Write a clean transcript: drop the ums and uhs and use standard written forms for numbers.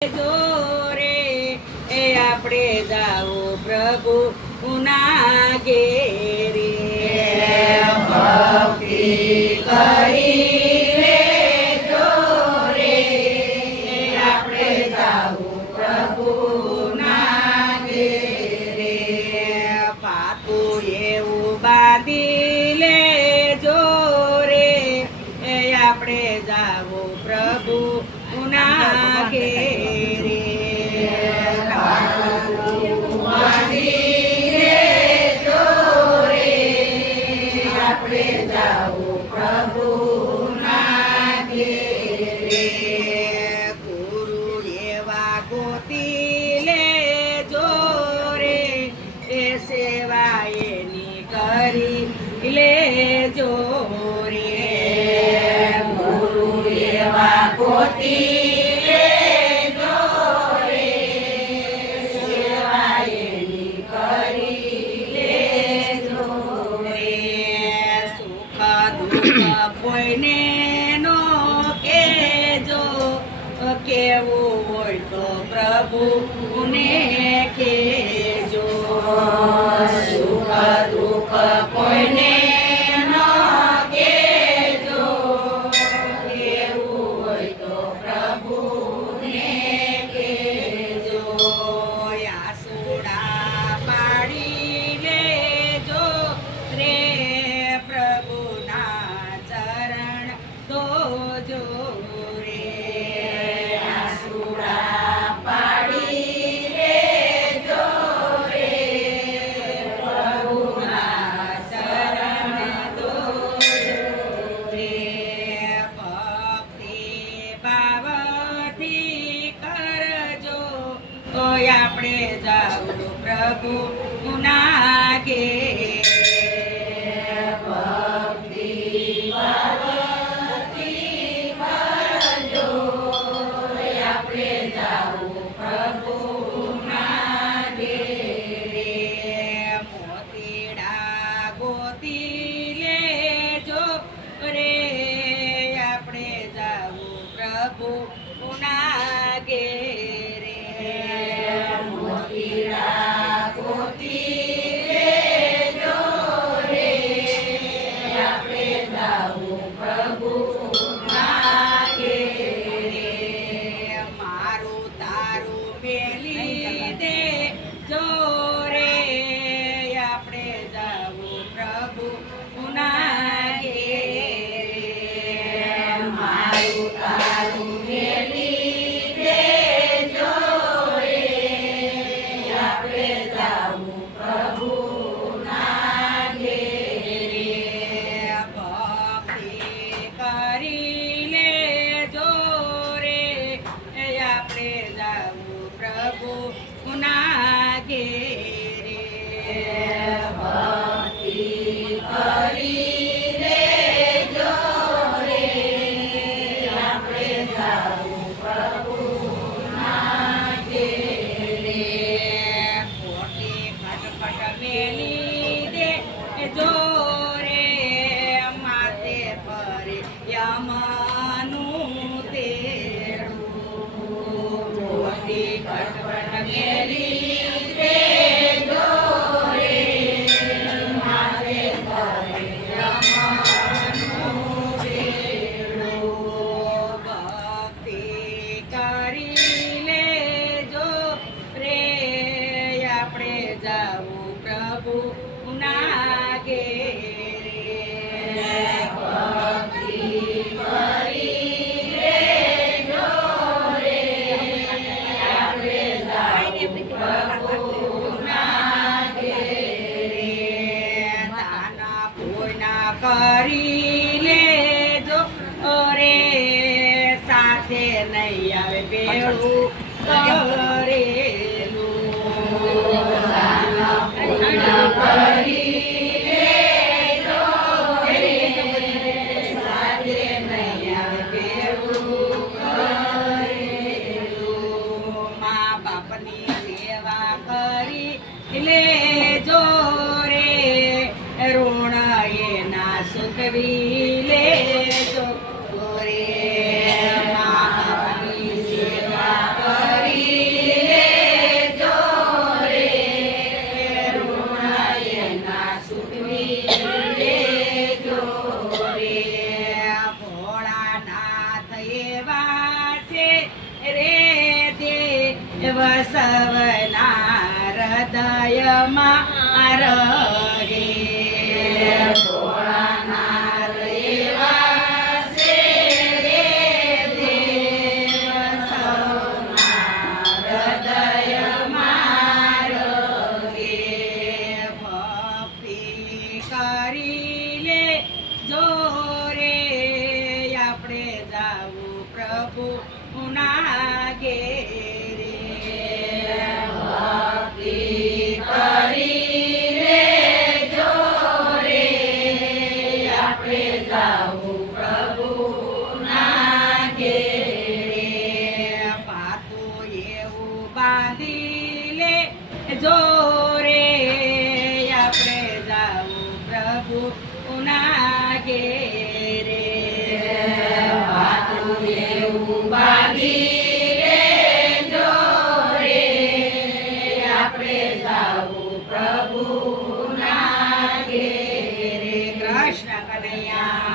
જોરે એ આપણે જાઓ પ્રભુ ઉના ઘેરે ભક્તિ કરી જોરે એ આપણે જાઓ પ્રભુ ઉના ઘેરે પાતું એવું બાંધી લે જોરે એ આપણે જાઓ પ્રભુ ઉના ઘેરે આપણે જાઓ પ્રભુના ઘેરે ગુરુ એવા ગોતી લેજો રે એ સેવા એની કરી લેજો રે ગુરુ એવા ગોતી કોઈને નો કેજો કેવું હોય તો પ્રભુને કેજો સુખ દુઃખ કોઈને નો કેજો કેવું હોય તો પ્રભુને કેજો આસુડા પાડી લેજો રે આપણે જાઉં પ્રભુ ઉના ઘેરે ભક્તિ કરજો આપણે જાઉં પ્રભુ ઉના ઘેરે મોતીડા ગોતી લેજો રે આપણે જાઉં પ્રભુ ઉના ઘેરે મારું તારું મેલી દે જોરે આપણે જાવું પ્રભુ ઉના ઘેરે મારું તારું મેલી દે જોરે આપણે જાવું પ્રભુ ઉના ઘેરે ભક્તિ કરી લેજો રે આપણે જાવું પ્રભુ ઉના ઘેરે ભક્તિ કરી લેજો રે આપણે જાવું પ્રભુ ઉના ઘેરે ખોટી ખટપટ મેલી દે જોરે માથે પર યમનું તેડું ખોટી ખટપટ મેલી દે જોરે માથે પર યમનું તેડું ભક્તિ કરી લેજો રે આપણે જાવું પ્રભુ ઉના ઘેરે ભક્તિ કરી લેજો રે આપણે જાવું પ્રભુ ઉના ઘેરે દાના પૂર્ણ કરી લેજો રે સાથે નહીં આવે બેડું કરેલું કરી લેજો રે સાથે નહીં આવે બેડું કરેલું મા બાપની સેવા કરી લેજો રે ઋણ એના સુખવી લેજો રે મા બાપની સેવા વસવના હૃદયમાં રહે ભોળાનાથ એવા છે રે દેવ સૌના હૃદયમાં રહે ભક્તિ કરી લે જોરે આપણે જાવું પ્રભુ ના ઘેરે ભક્તિ કરી લે જોરે આપણે જાવું પ્રભુ ના ઘેરે પાતું એવું બાંધી લે જોરે આપણે જાવું પ્રભુ ના ઘેરે પાતું એવું બાંધી લે જોરે આપણે જાવું પ્રભુ ના ઘેરે કૃષ્ણ કનૈયા